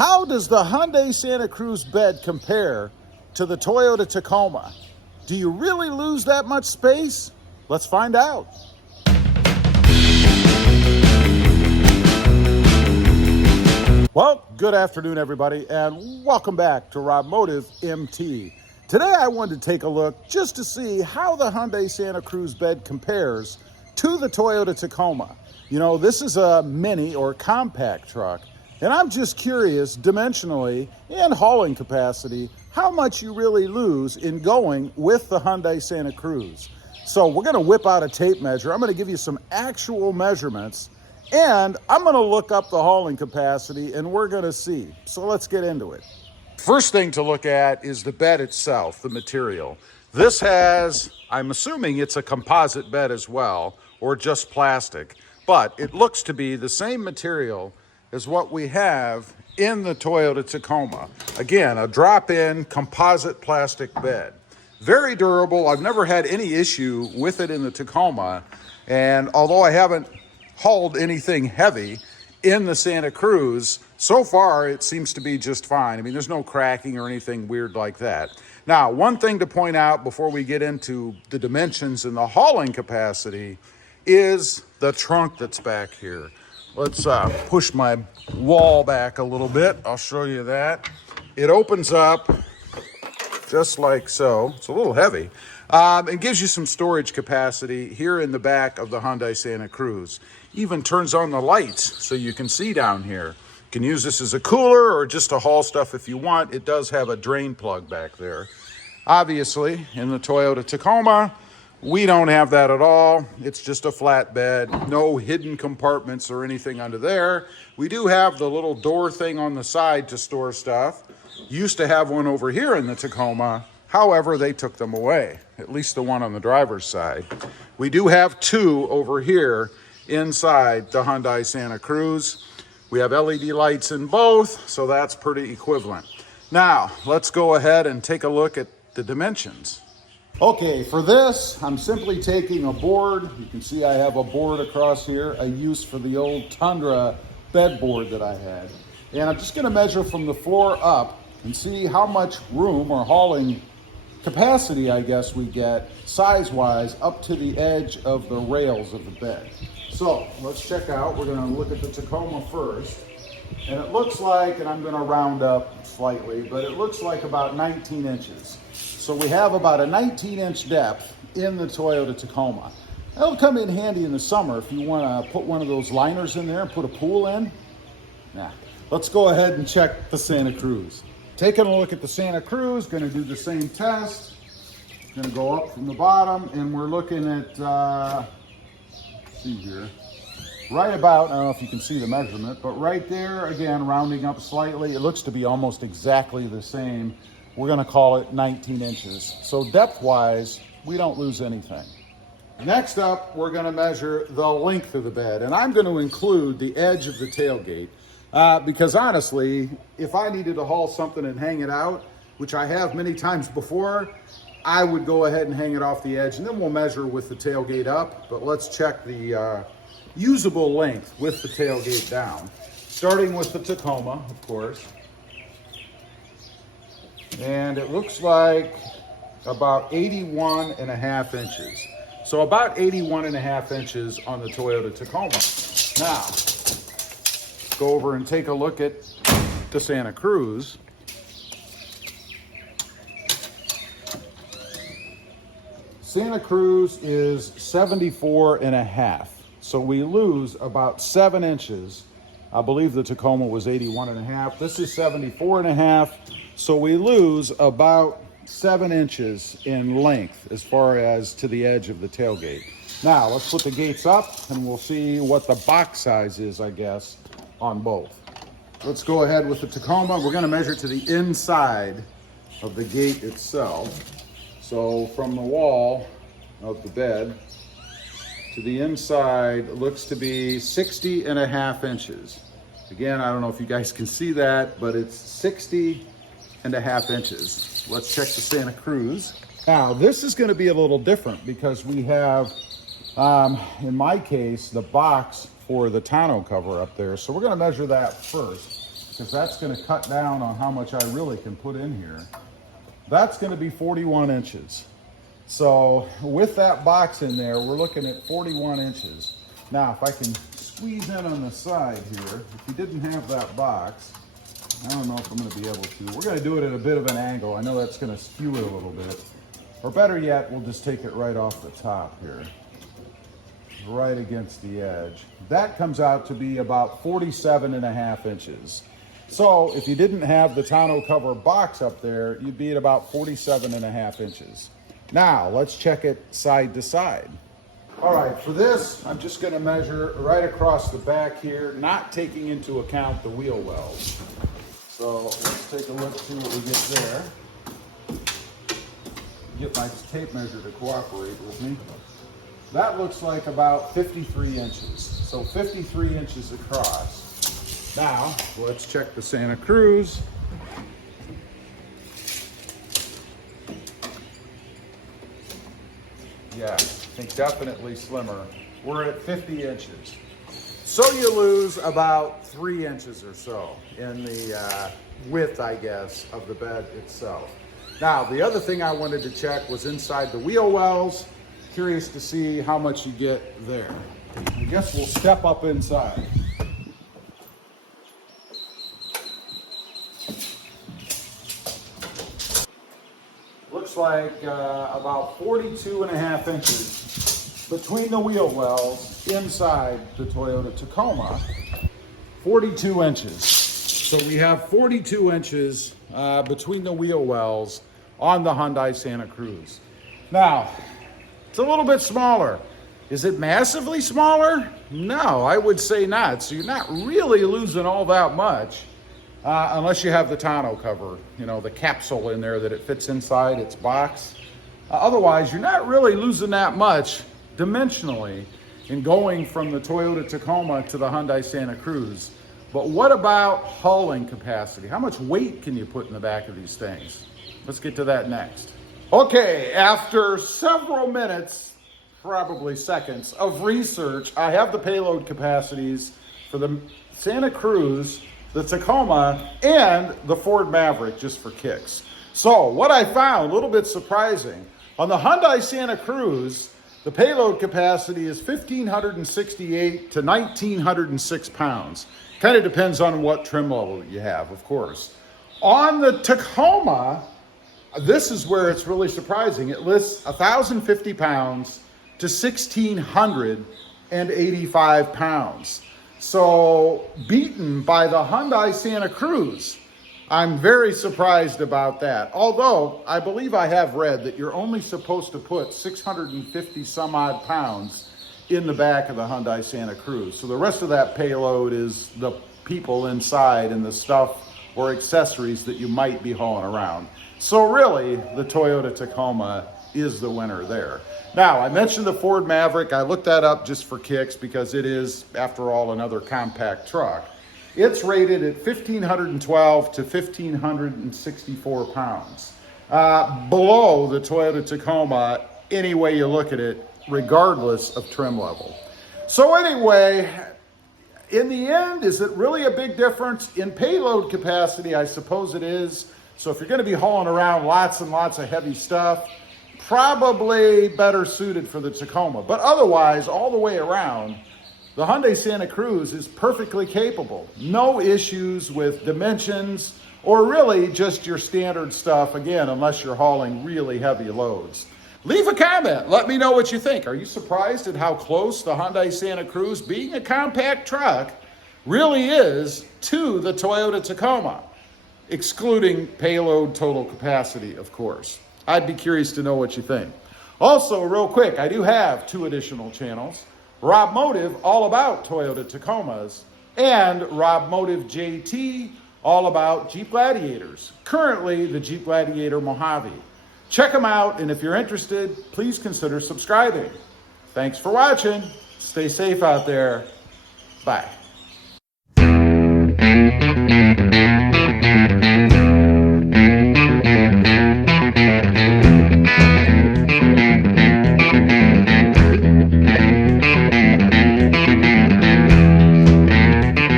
How does the Hyundai Santa Cruz bed compare to the Toyota Tacoma? Do you really lose that much space? Let's find out. Well, good afternoon, everybody, and welcome back to Robmotive MT. Today, I wanted to take a look just to see how the Hyundai Santa Cruz bed compares to the Toyota Tacoma. You know, this is a mini or compact truck, and I'm just curious, dimensionally and hauling capacity, how much you really lose in going with the Hyundai Santa Cruz. So we're going to whip out a tape measure. I'm going to give you some actual measurements, and I'm going to look up the hauling capacity, and we're going to see. So let's get into it. First thing to look at is the bed itself, the material. This has, I'm assuming it's a composite bed as well, or just plastic, but it looks to be the same material as what we have in the Toyota Tacoma. Again, a drop-in composite plastic bed. Very durable. I've never had any issue with it in the Tacoma, and although I haven't hauled anything heavy in the Santa Cruz, so far it seems to be just fine. I mean, there's no cracking or anything weird like that. Now, one thing to point out before we get into the dimensions and the hauling capacity is the trunk that's back here. Let's push my wall back a little bit. I'll show you that. It opens up just like so. It's a little heavy. It gives you some storage capacity here in the back of the Hyundai Santa Cruz. Even turns on the lights so you can see down here. You can use this as a cooler or just to haul stuff if you want. It does have a drain plug back there. Obviously, in the Toyota Tacoma, we don't have that at all. It's just a flat bed, no hidden compartments or anything under there. We do have the little door thing on the side to store stuff. Used to have one over here in the Tacoma. However, they took them away, at least the one on the driver's side. We do have two over here inside the Hyundai Santa Cruz. We have LED lights in both, so that's pretty equivalent. Now, let's go ahead and take a look at the dimensions. Okay, for this, I'm simply taking a board. You can see I have a board across here, a use for the old Tundra bed board that I had. And I'm just gonna measure from the floor up and see how much room or hauling capacity, I guess, we get size-wise up to the edge of the rails of the bed. So let's check out. We're gonna look at the Tacoma first. And it looks like, and I'm gonna round up slightly, but it looks like about 19 inches. So we have about a 19-inch depth in the Toyota Tacoma. That'll come in handy in the summer if you wanna put one of those liners in there and put a pool in. Now, let's go ahead and check the Santa Cruz. Taking a look at the Santa Cruz, gonna do the same test. Gonna go up from the bottom, and we're looking at, let's see here, right about, I don't know if you can see the measurement, but right there, again, rounding up slightly, it looks to be almost exactly the same. We're gonna call it 19 inches. So depth-wise, we don't lose anything. Next up, we're gonna measure the length of the bed, and I'm gonna include the edge of the tailgate. Because honestly, if I needed to haul something and hang it out, which I have many times before, I would go ahead and hang it off the edge, and then we'll measure with the tailgate up. But let's check the usable length with the tailgate down. Starting with the Tacoma, of course. And it looks like about 81 and a half inches. So about 81 and a half inches on the Toyota Tacoma. Now, go over and take a look at the Santa Cruz. Santa Cruz is 74 and a half. So we lose about 7 inches. I believe the Tacoma was 81 and a half. This is 74 and a half. So we lose about 7 inches in length as far as to the edge of the tailgate. Now let's put the gates up and we'll see what the box size is, I guess, on both. Let's go ahead with the Tacoma. We're gonna measure to the inside of the gate itself. So from the wall of the bed to the inside, it looks to be 60 and a half inches. Again, I don't know if you guys can see that, but it's 60 and a half inches. Let's check the Santa Cruz. Now, this is gonna be a little different because we have, in my case, the box for the tonneau cover up there. So we're gonna measure that first. because that's going to cut down on how much I really can put in here. That's going to be 41 inches. So with that box in there, we're looking at 41 inches. Now, if I can squeeze in on the side here, if you didn't have that box, I don't know if I'm going to be able to. We're going to do it at a bit of an angle. I know that's going to skew it a little bit. Or better yet, we'll just take it right off the top here, right against the edge. That comes out to be about 47.5 inches. So if you didn't have the tonneau cover box up there, you'd be at about 47.5 inches. Now, let's check it side to side. All right, for this, I'm just going to measure right across the back here, not taking into account the wheel wells. So let's take a look, see what we get there. Get my tape measure to cooperate with me. That looks like about 53 inches. So 53 inches across. Now, let's check the Santa Cruz. Yeah, I think definitely slimmer. We're at 50 inches. So you lose about 3 inches or so in the width, I guess, of the bed itself. Now, the other thing I wanted to check was inside the wheel wells. Curious to see how much you get there. I guess we'll step up inside. Looks like about 42.5 inches between the wheel wells inside the Toyota Tacoma. 42 inches. So we have 42 inches between the wheel wells on the Hyundai Santa Cruz. Now, it's a little bit smaller. Is it massively smaller? No, I would say not. So you're not really losing all that much unless you have the tonneau cover, you know, the capsule in there that it fits inside its box. Otherwise, you're not really losing that much dimensionally in going from the Toyota Tacoma to the Hyundai Santa Cruz. But what about hauling capacity? How much weight can you put in the back of these things? Let's get to that next. Okay, after several minutes, probably seconds, of research, I have the payload capacities for the Santa Cruz, the Tacoma, and the Ford Maverick, just for kicks. So what I found, a little bit surprising, on the Hyundai Santa Cruz, the payload capacity is 1,568 to 1,906 pounds. Kind of depends on what trim level you have, of course. On the Tacoma, this is where it's really surprising. It lists 1,050 pounds to 1,685 pounds. So beaten by the Hyundai Santa Cruz. I'm very surprised about that. Although I believe I have read that you're only supposed to put 650 some odd pounds in the back of the Hyundai Santa Cruz. So the rest of that payload is the people inside and the stuff or accessories that you might be hauling around. So really, the Toyota Tacoma is the winner there. Now, I mentioned the Ford Maverick. I looked that up just for kicks because it is, after all, another compact truck. It's rated at 1,512 to 1,564 pounds. Below the Toyota Tacoma, any way you look at it, regardless of trim level. So anyway, in the end, is it really a big difference? In payload capacity, I suppose it is. So if you're going to be hauling around lots and lots of heavy stuff, probably better suited for the Tacoma. But otherwise, all the way around, the Hyundai Santa Cruz is perfectly capable. No issues with dimensions or really just your standard stuff, again, unless you're hauling really heavy loads. Leave a comment. Let me know what you think. Are you surprised at how close the Hyundai Santa Cruz, being a compact truck, really is to the Toyota Tacoma, excluding payload total capacity, of course? I'd be curious to know what you think. Also, real quick, I do have 2 additional channels. Rob Motive, all about Toyota Tacomas, and Rob Motive JT, all about Jeep Gladiators. Currently, the Jeep Gladiator Mojave. Check them out, and if you're interested, please consider subscribing. Thanks for watching. Stay safe out there. Bye.